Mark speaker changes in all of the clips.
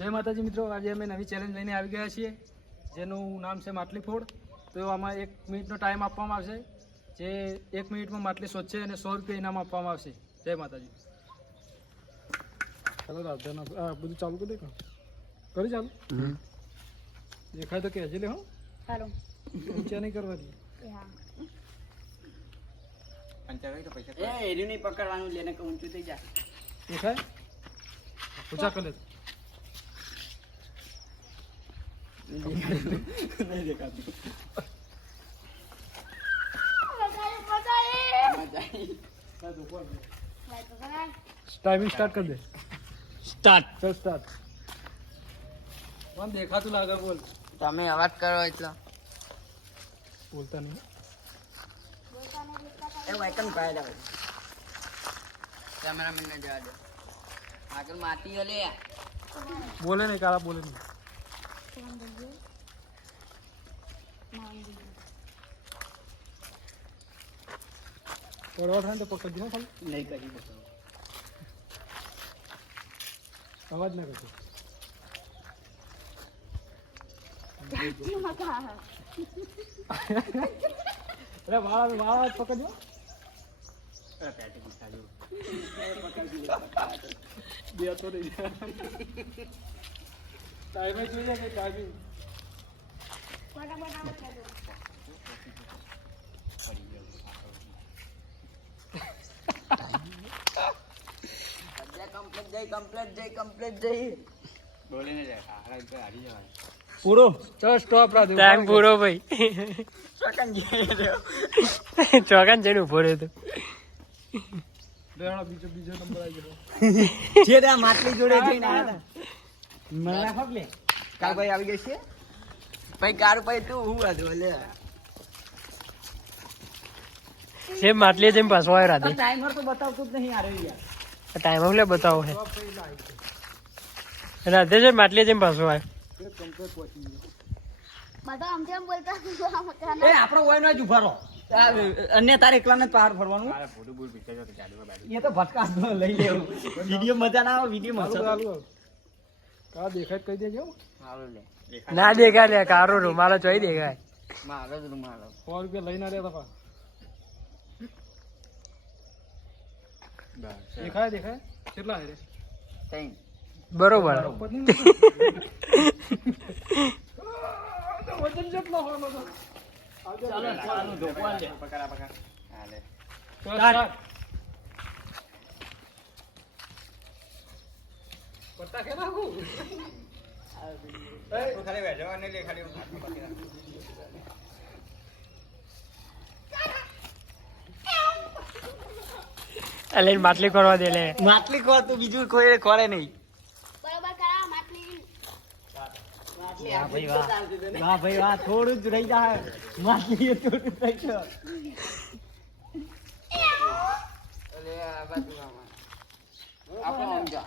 Speaker 1: જય માતાજી મિત્રો આજે અમે નવી ચેલેન્જ લઈને આવી ગયા છીએ જેનું નામ છે માટલી ફોડ. તો આમાં એક મિનિટનો ટાઈમ આપવામાં આવશે. જે એક મિનિટમાં માટલી શોધશે અને સો રૂપિયા ઇનામ આપવામાં આવશે. જય માતાજી. ચાલો રાધાના આ બધું ચાલુ કરી દે. કરી ચાલુ? દેખાય તો કહેજે લે હો. ઊંચા નહીં કરવા દે.
Speaker 2: પૈસા
Speaker 3: એ એર્યું નહીં પકડવાનું લેને કે ઊંચું થઈ જાય
Speaker 1: દેખાય? ઊંચા કરી લે
Speaker 3: નહીં દેખાતું મજા
Speaker 1: ટાઈમિંગ સ્ટાર્ટ કરી દે
Speaker 3: સ્ટાર્ટ
Speaker 1: ચલ સ્ટાર્ટ મને દેખાતું લાગે બોલ.
Speaker 3: તમે અવાજ કરો એટલો.
Speaker 1: બોલતા નહીં.
Speaker 3: એ વાયકન પાય જાવ કેમેરામેન ને જવા દે. આગળ માટી હલે.
Speaker 1: બોલે નહીં કાળા બોલે નહીં. પડવા થાય ને તો પકડજો હો ખાલી
Speaker 3: નહીં કરી શકો
Speaker 1: અવાજ ના કરજો અરે વાળા વાળા જ પકડજો બે તો નહીં ટાઈમે જોઈએ કે ટાઈમિંગ
Speaker 3: જય કમ્પ્લીટ જય
Speaker 1: પૂરો. ચલો સ્ટોપ રાધે.
Speaker 4: ટાઈમ પૂરો ભાઈ.
Speaker 3: ચોકન જય
Speaker 4: ચોકન જઈને ઊભો રહ્યો
Speaker 1: બીજો બીજો નંબર આવી ગયો.
Speaker 3: જે ત્યાં માટલી જોડે જઈને આવ્યા હતા. ખબર કાલ ભાઈ આવી ગઈ છે? ભાઈ કાર ભાઈ તું હું હતું લે
Speaker 4: સેમ માટલી જેમ પાછો આવ્યો રાધે
Speaker 3: ટાઈમર તો બતાવતું જ નહીં આરે યાર.
Speaker 4: ટાઈમ એટલે બતાવો હે. રાધે છે માટલી જેમ પાછો આવ્યો.
Speaker 2: બધા આમ તેમ બોલતા
Speaker 3: એ આપણો હોય નો જ ઊભા રહો. અન્ય તારે એકલા ને પાર ફરવાનું. એ તો ભટકા લઈ લેવું. વીડિયો મજા ના આવે વીડિયો મજા.
Speaker 1: કા દેખાય કહી દેજો
Speaker 4: ના દેખાય લે કારો રૂમાલો ચોઈ દેખાય.
Speaker 3: મારો જ રૂમાલો
Speaker 1: સો રૂપિયા લઈને આવ્યા હતા દેખાય દેખાય? કેટલા હે રે
Speaker 3: તઈ
Speaker 4: બરોબર.
Speaker 1: વજન જેટલો હોય બધો
Speaker 3: ચાલો ચાલો ઢોકવાન લે. પકડા પકડા હા લે.
Speaker 1: ચલો. સ્ટાર્ટ કે નાખું
Speaker 3: ખાલી બેઠો અને લે ખાલી
Speaker 4: એટલે માટલી કરવા દે લે.
Speaker 3: માટલી ખોર તું બીજું કોઈ ખોરે નહીં.
Speaker 2: બરોબર કરા માટલી.
Speaker 3: વાહ ભાઈ વાહ વાહ ભાઈ વાહ થોડું જ રહી જાય માટલી એ થોડું થઈ ગયો અલે આ બાજુ આપણે સમજા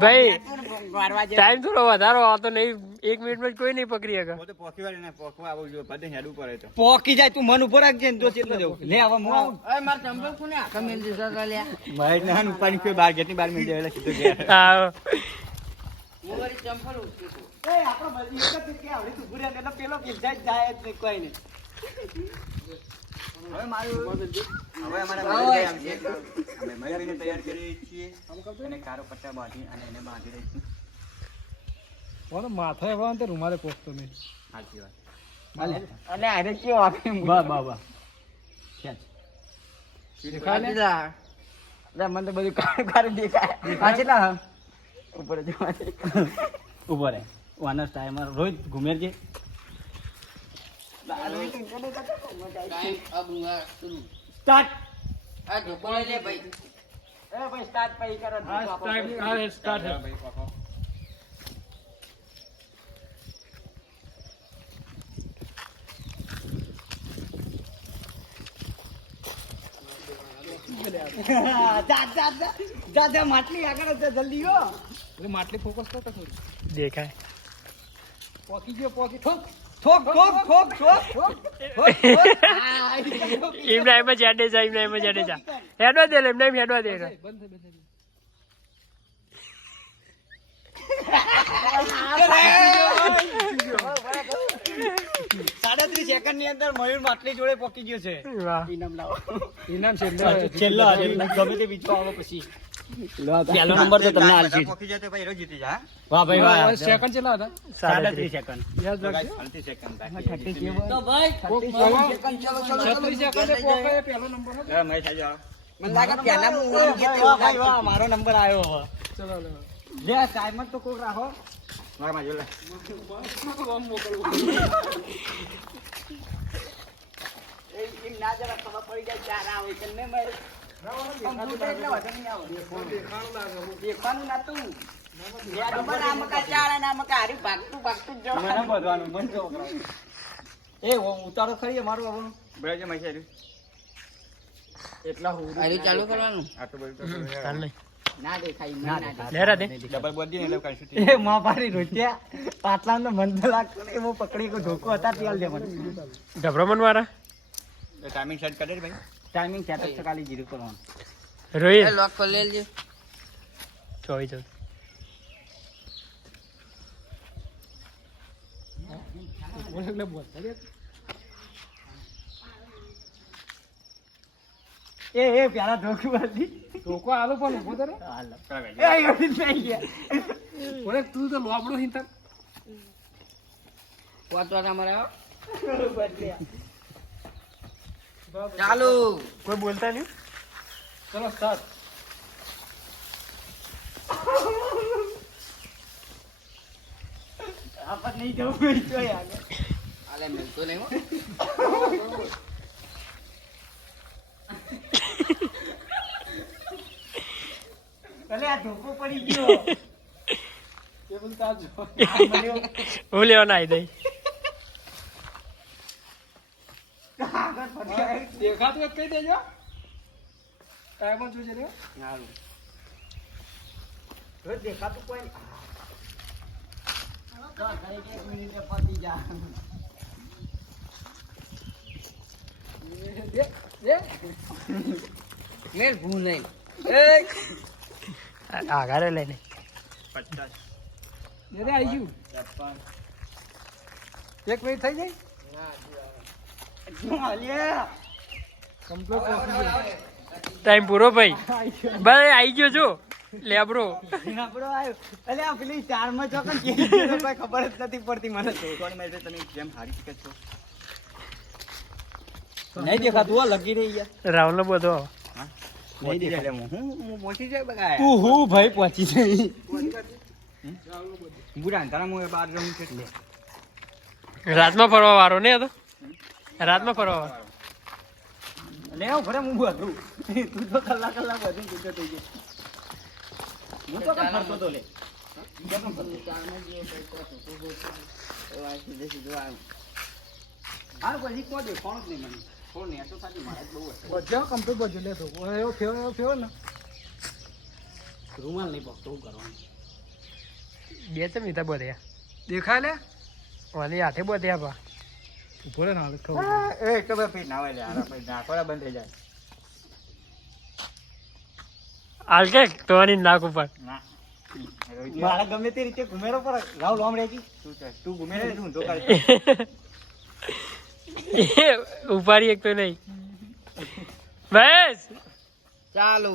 Speaker 4: ભાઈ ટાઈમ થોડો વધારો આવતો નહીં એક મિનિટમાં જ કોઈ નહીં પકડી શકે.
Speaker 3: પોકી જાય તું મન ઉપર રાખજે ને તો ચેતનો જવું? લે હવે મો આવું. અરે માર ચંપલ કોને? આખા મેલ દીધા તો લે ભાઈ ના ઉપાડી કોઈ બાર ગેટની બાર મિલ દેવેલા સીધો ઘેર.
Speaker 4: હા.
Speaker 3: વળી ચંપલ ઉઠી એ આપણો બધી એક જ કે આવડી તું ભૂર્યા ને પેલો જ જાય જ નહીં કોઈ નહીં. હવે મારું હવે અમારા અમે મયુરભાઈને તૈયાર કરીએ છીએ અને કારો પટ્ટા બાંધી અને એને બાંધી દઈશું
Speaker 1: કોને માથે આવવાનું તે રૂમાલે પોખતો નહીં
Speaker 3: સાચી વાત. અને આને કેવો આપે બા બા બા.
Speaker 1: દેખાય ને?
Speaker 3: મને તો બધું કાળું કાળું દેખાય. આ કેટલા હા ઉપર જ ઊભો રહે વાનર ટાઈમર રોજ ઘુમેર છે માટલી આગળ જલ્દી
Speaker 1: ગયો માટલી ફોકસ કરતા
Speaker 4: દેખાય.
Speaker 1: પોકી ગયો પોકી ઠોક.
Speaker 3: થોક થોક થોક ઠોક
Speaker 4: એમના એમ જ જાડેજા એમના એમ જ જાડેજા હેડવા દે એમને એમ હેડવા દે.
Speaker 3: સાડત્રીસ સેકન્ડની અંદર મયુર માટલી જોડે પહોંચી ગયો છે. ઇનામ લાવો.
Speaker 1: ઇનામ
Speaker 3: છેલ્લો ગમે તે બીજો આવો પછી. પહેલો નંબર તો તમને આલશે વાહ ભાઈ વાહ.
Speaker 1: સેકન્ડ કેટલા હતા
Speaker 3: સાડત્રીસ સેકન્ડ
Speaker 1: યાદ રાખજો.
Speaker 3: તો ભાઈ
Speaker 1: છત્રીસ સેકન્ડે પોકે એ પહેલો નંબર હતો
Speaker 3: મને લાગે પહેલા હું વાહ ભાઈ વાહ મારો નંબર આવ્યો હવે.
Speaker 1: ચલો લે
Speaker 3: લે ટાઈમર તો કોક રાખો. એ ના જરા ખબર પડી જાય ચાર આવે કે ને મારે. એટલે. દેખવાનું નાતું. ઉતારો ખરી હવે. એટલા
Speaker 5: ચાલુ કરવાનું
Speaker 3: ના દેખાય ના દેખાય.
Speaker 4: લેરા દે
Speaker 3: એ માપારી રોટ્યા પાટલાનો મન એમાં પકડી ધોકો હતા ત્યાં લે મને
Speaker 4: વાળા
Speaker 3: ટાઈમિંગ સેટ જ છે ખાલી જીરું કરવાનું.
Speaker 4: રોહિત.
Speaker 5: લોક ખોલી લેજો
Speaker 1: બોલ
Speaker 3: એ એ પેલા ધોકો વાળી
Speaker 1: ધોકો આલો પણ ઊભો તો રે
Speaker 3: એ નહીં ગયા.
Speaker 1: ઓરે તું તો લોબડો હિંતા
Speaker 5: વાંચવા અમારે આવો.
Speaker 3: બદલ્યા.
Speaker 5: ચાલુ.
Speaker 4: કોઈ બોલતા નહીં?
Speaker 1: ચલો સ્ટાર્ટ
Speaker 3: આપણને નહીં જવું તોય આગળ.
Speaker 5: આલે મિલતું નહીં હો.
Speaker 3: ભલે આ ધોકો પડી ગયો.
Speaker 4: લેવાના આવી દઈ
Speaker 3: આગળ ફરી
Speaker 1: દેખાતું એક કહી દેજો. ટાઈમ જ જોજે રે
Speaker 3: દેખાતું કોઈ? નહીં. તો ઘરે એક મિનિટે પતી જા.
Speaker 1: દે દે
Speaker 5: મેલ ભૂ નહીં.
Speaker 4: આઘારે લઈને
Speaker 1: દે આવી ગયું. એક મિનિટ થઈ ગઈ?
Speaker 4: ટાઈમ પૂરો ભાઈ. ભાઈ આવી ગયો છો. લેબરો
Speaker 3: આપણો આયો. અલે આ પેલી ચારમાં કેવી ગયો કોઈ ખબર જ નથી પડતી મને. તો નહીં દેખાતું આ લગી રહી યાર
Speaker 4: રાવલો બધો.
Speaker 3: નહીં દેખાતું હું હું પહોંચી જાય બગા તું હું ભાઈ પહોંચી જઈ બુરા તારા હું બહાર રહું છે એટલે.
Speaker 4: રાતમાં ફરવા વાળો ને આ તો રાતમાં ફરવા
Speaker 3: લે આવ ભરે હું બધું તું તો કલાક કલાક બધું તું થઈ ગયો. હું તો કામ ફરતો તો લે.
Speaker 1: બધો બધો
Speaker 3: રૂમાલ નહીં પકતો હું કરવાનું.
Speaker 4: બે ચમ નીતા બધ્યા.
Speaker 1: દેખાય લે.
Speaker 4: ઓલી હાથે બધ્યા પા.
Speaker 1: ઊભો રે ના હાલત
Speaker 3: એ તો બે પી નાવે લે આરા ભાઈ નાખવાના બંધ થઈ જાય.
Speaker 4: હાલ કે તોની નાક ઉપર.
Speaker 3: ના. મારા ગમે તે રીતે ઘુમેરો પર રાવ લોમ રેજી તું છે? તું ઘુમેરે તું તો કરી
Speaker 4: ઉપાડી એક તો નહીં. બસ
Speaker 5: ચાલુ.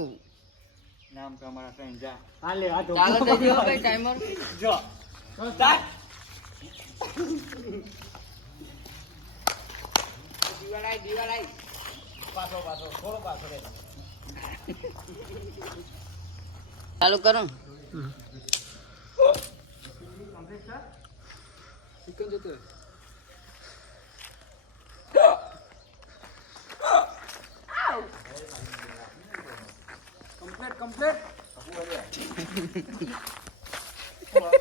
Speaker 3: નામ તો અમારા ફ્રેન્ડ જા. હાલે આ
Speaker 5: ચાલો તો જો ભાઈ ટાઈમર
Speaker 3: જો. સ્ટાર્ટ
Speaker 5: દિવાળાઈ દિવાળાઈ
Speaker 3: પાછો પાછો થોડો પાછો રે
Speaker 5: ચાલુ કરો.
Speaker 1: ચિકન જતો કમ્પ્લીટ કમ્પ્લીટ.
Speaker 3: હા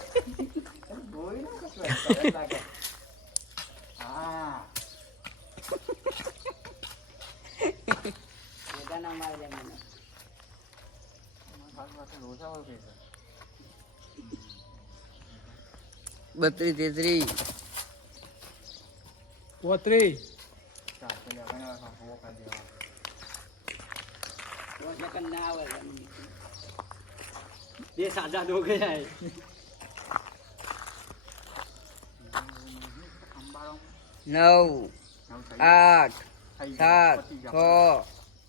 Speaker 5: બત્રીસ તેત્રીસ.
Speaker 3: પોત્રીસ. ये साझा हो गया है
Speaker 5: नौ આઠ સાત છ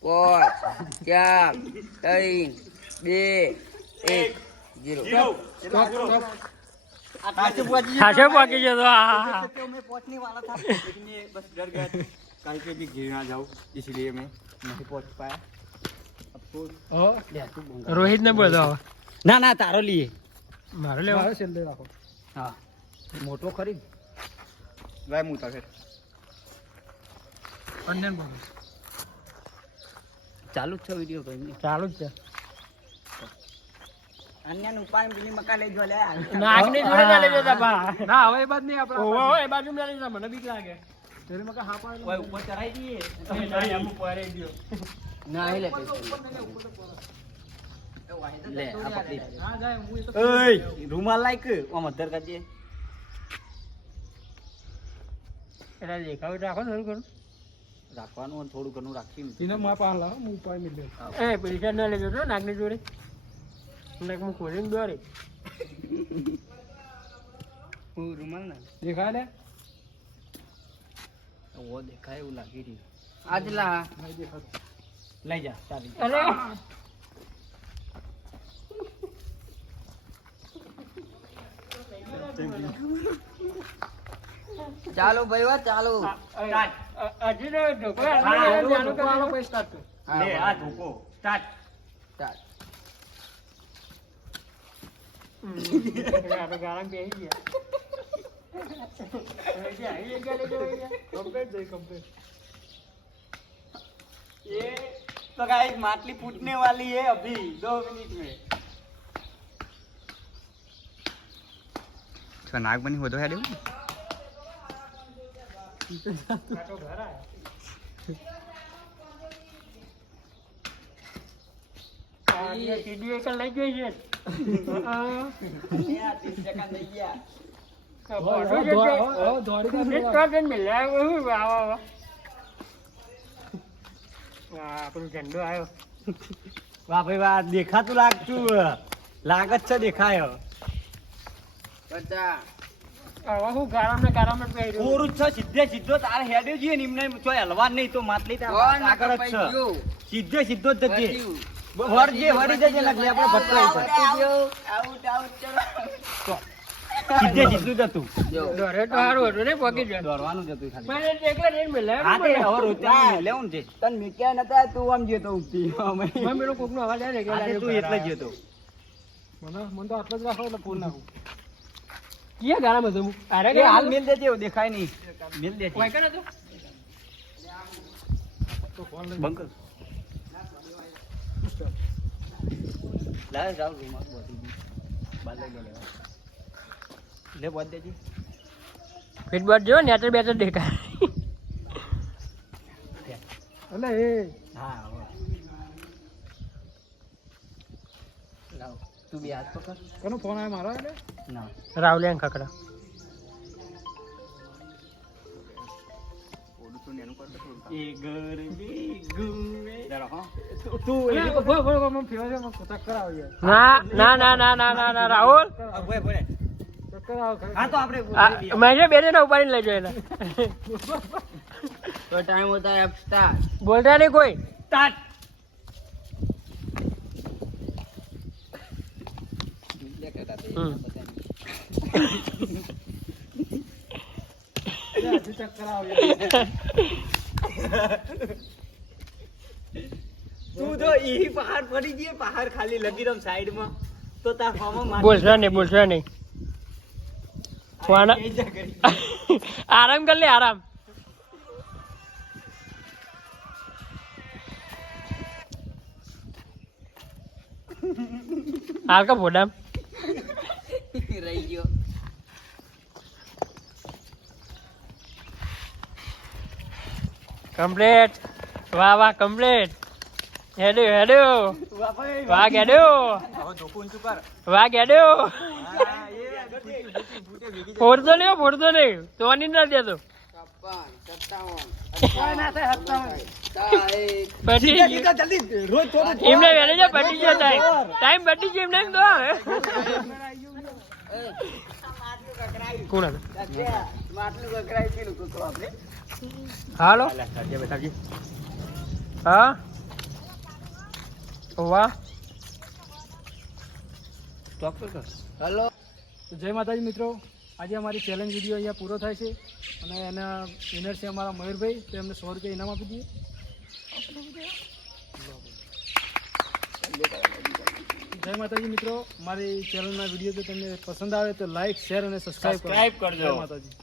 Speaker 5: પાંચ ચાર ત્રણ બે એક જીરો
Speaker 4: સાચે પાકી જતો હા હા હા
Speaker 3: मैं पहुंचने वाला था लेकिन ये बस डर गया कहीं पे भी गिर ना जाऊं इसलिए मैं नहीं पहुंच पाया
Speaker 4: રોહિત ને બોલતો હવે
Speaker 3: ના ના તારો લીએ
Speaker 4: મારો લેવા
Speaker 1: મારે છેલ્લે રાખો
Speaker 3: હા મોટો ખરી લાય હું તાકે
Speaker 1: અન્ય બોલું
Speaker 3: ચાલુ જ છે વીડિયો કઈ
Speaker 4: ચાલુ જ છે.
Speaker 3: અન્ય ઉપાય પેલી મકા લઈ જો લે.
Speaker 4: નાગની જોડે ચાલે જતા બા
Speaker 1: ના હવે એ બાદ નહીં આપણે
Speaker 4: ઓહો ઓહો, એ બાજુ મેલી જા મને બીક લાગે.
Speaker 1: તેરી માં હા પાડેલો
Speaker 3: ઓય ઉપર ચડાઈ દઈએ.
Speaker 5: ના એટલે
Speaker 3: લે આ પકડી.
Speaker 1: હા જાય હું એ તો
Speaker 3: ઓય રૂમાલ લાઈક ઓમ અધર
Speaker 4: દેખાવ રાખો ને થોડું ઘણું.
Speaker 3: રાખવાનું અને થોડું ઘણું રાખી
Speaker 1: એને માં પાન લાવ હું ઉપાય મિલે
Speaker 4: એ પૈસા ના લેજો તો નાગની જોડે. નાક હું ખોલીને દોરે.
Speaker 3: હું રૂમાલ ના
Speaker 1: દેખાય ને?
Speaker 3: ઓ દેખાય એવું લાગી રહ્યું.
Speaker 5: આજલા
Speaker 3: લઈ જા ચાલી
Speaker 4: અરે!
Speaker 5: ચાલો ભાઈ વાત ચાલો.
Speaker 4: હજી તો ઢોકો
Speaker 1: હા,
Speaker 4: ચાલુ
Speaker 1: ચાલુ
Speaker 4: કરો.
Speaker 1: કરવાનો પછી start કર.
Speaker 5: હા,
Speaker 3: લે આ ધોકો સ્ટાર્ટ
Speaker 5: ચાલ.
Speaker 4: હમ. એટલે આપણે ગાળામાં બેસી ગયા. હવે જે આવી જગ્યા લઈ જવાય ગયા.
Speaker 1: Complete જાય, complete.
Speaker 3: ये तो गाइस माटली फूटने वाली है अभी दो मिनट में तो नाग बनी हो तो है देखो
Speaker 4: વાહ,
Speaker 3: ભાઈ વાહ દેખાતું લાગતું લાગત છે દેખાય.
Speaker 5: પચાસ
Speaker 4: આવા હું ગારામાં ને ગારામાં પહેર્યું
Speaker 3: કોરું જ છે? સીધે સીધો તારે હેડ્યો જોઈએ ને એમને તો હલવા નહીં તો માટલી તાર આગળ જ છે? સીધે સીધો જ જજે. વરજે વરી જજે નકલી આપણે ભટકાઈ છે સીધે સીધું જ
Speaker 4: દોરે તો સારું હતું ને પગી જાય.
Speaker 3: દોડવાનું જ ખાલી.
Speaker 4: મને એકલા રહીને મિલાય
Speaker 3: હા તે હવે રોત્યા લેવું છે તને મીઠાઈ નતા તું આમ જતો ઉઠતી અમે.
Speaker 4: મને પેલો કોકનો અવાજ આવે કે
Speaker 3: તે એટલે જ
Speaker 1: મને મને તો આટલો જ રાખો એટલે ફોન નાખું.
Speaker 4: ક્યાં ગારામાં હતું અરે
Speaker 3: કે હાલ મેલ દેજે દેખાય નહીં. મેલ દેજે.
Speaker 4: કોઈ કરે તો?
Speaker 1: તો ફોન લઈ
Speaker 3: બંકર લાય જાવ રૂમમાં બોધી. બાર લઈ લો લે બોધ દેજે.
Speaker 4: ફીડબોટ જો ને બેટર દેખાય.
Speaker 1: એટલે એ.
Speaker 3: હા હવે લાવ તું બે હાથ પકડ
Speaker 1: કોનો ફોન આવ્યો? મારો એટલે
Speaker 3: ના.
Speaker 4: રાવલિયાન
Speaker 5: કકડા
Speaker 4: બોલતા નહીં કોઈ.
Speaker 3: તું તો ઈ પહાડ પડી જઈએ પહાડ ખાલી લગી રમ સાઈડમાં તો તાર ફોમાં મારી
Speaker 4: બોલશો નહીં બોલશો નહીં.
Speaker 3: જા.
Speaker 4: આરામ કર લે આરામ. હાલ કા ફોડામ
Speaker 5: રહી ગયો
Speaker 4: કમ્પ્લેટ વાહ વાહ કમ્પ્લેટ હેડો હેડો
Speaker 3: વાહ ભાઈ,
Speaker 4: વાહ ગેડો
Speaker 3: હવે ધોકું ઊંચું કર
Speaker 4: વાહ ગેડો
Speaker 3: હા, એ આગળ
Speaker 4: ફોડતો નહીં ફોડતો નહીં તો ના દેતો
Speaker 1: ના થોડું
Speaker 4: એમને વહેલે છે પટી ગયો ટાઈમ ટાઈમ પટી ગયો એમને એમ તો આવે. કોણ હાલો. હા? વાહ.
Speaker 5: હલો
Speaker 1: જય માતાજી મિત્રો. આજે અમારી ચેલેન્જ વીડિયો અહીંયા પૂરો થાય છે. અને એના વિનર છે અમારા મયુરભાઈ. તો એમને સો રૂપિયા ઇનામ આપી દઈએ. જય માતાજી મિત્રો મારી ચેનલના વીડિયો જો તમને પસંદ આવે તો લાઈક શેર અને સબસ્ક્રાઈબ કરજો. માતાજી.